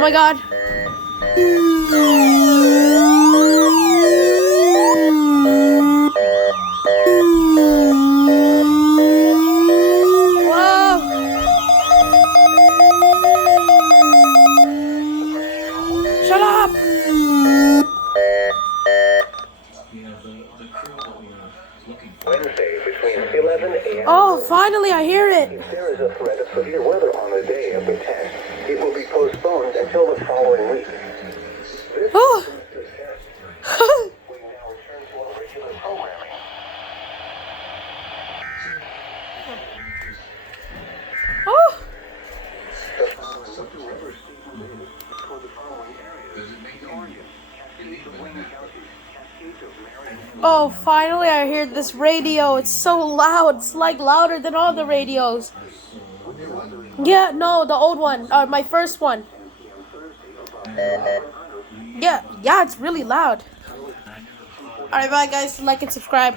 Oh my god. Whoa. Shut up. Wednesday between 11 a.m. Oh, finally I hear it. If there is a threat of severe weather on the day of the test, it will be postponed until the following week. This Oh. concludes the test. We now return to our regular programming. Oh. The following weather statement for the following areas. Oregon, cascades of wind counties, cascades of Marion. Oh, finally I hear this radio. It's so loud. It's like louder than all the radios. Yeah, no, the old one. My first one. Yeah, it's really loud. Alright, bye guys. Like and subscribe.